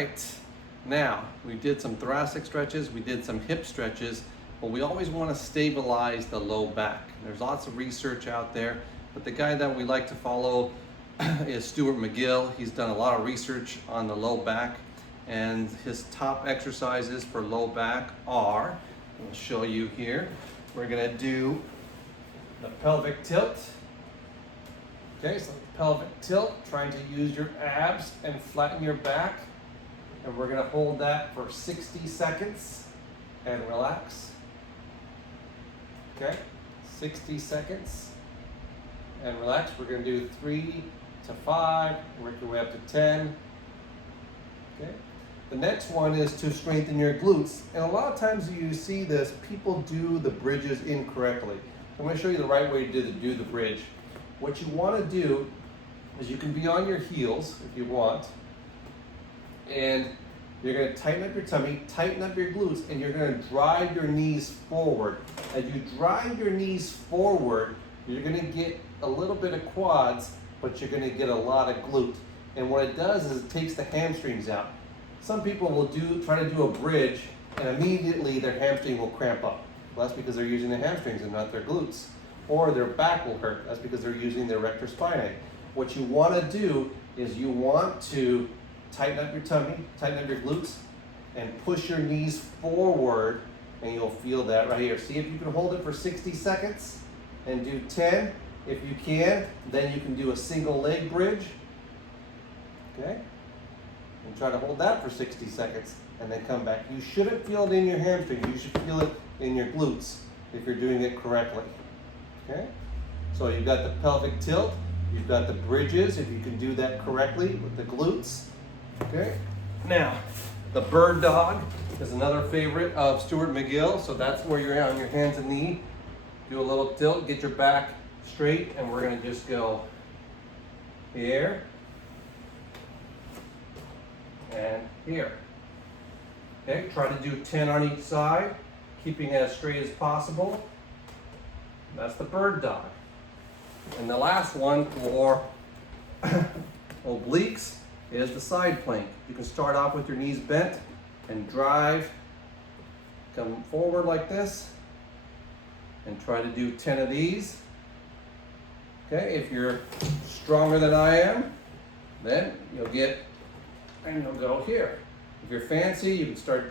right, now we did some thoracic stretches, we did some hip stretches, but we always want to stabilize the low back. There's lots of research out there, but the guy that we like to follow is Stuart McGill. He's done a lot of research on the low back, and his top exercises for low back are, I'll show you here. We're gonna do the pelvic tilt. Okay, so the pelvic tilt, trying to use your abs and flatten your back. And we're gonna hold that for 60 seconds and relax. Okay, 60 seconds and relax. We're gonna do 3 to 5, work your way up to 10. Okay. The next one is to strengthen your glutes. And a lot of times you see this, people do the bridges incorrectly. I'm gonna show you the right way to do the bridge. What you wanna do is you can be on your heels if you want, and you're gonna tighten up your tummy, tighten up your glutes, and you're gonna drive your knees forward. As you drive your knees forward, you're gonna get a little bit of quads, but you're gonna get a lot of glute. And what it does is it takes the hamstrings out. Some people will try to do a bridge, and immediately their hamstring will cramp up. Well, that's because they're using the hamstrings and not their glutes. Or their back will hurt. That's because they're using their rectus spinae. What you want to do is you want to tighten up your tummy, tighten up your glutes, and push your knees forward, and you'll feel that right here. See if you can hold it for 60 seconds and do 10. If you can, then you can do a single leg bridge. Okay? And try to hold that for 60 seconds and then come back. You shouldn't feel it in your hamstring. You should feel it in your glutes if you're doing it correctly. Okay? So you've got the pelvic tilt, you've got the bridges, if you can do that correctly with the glutes. Okay? Now, the bird dog is another favorite of Stuart McGill. So that's where you're on your hands and knees. Do a little tilt, get your back straight, and we're gonna just go here and here. Okay, try to do 10 on each side, keeping it as straight as possible. That's the bird dog. And the last one for obliques is the side plank. You can start off with your knees bent and drive, come forward like this, and try to do 10 of these. Okay, if you're stronger than I am, then you'll get, and you'll go here. If you're fancy, you can start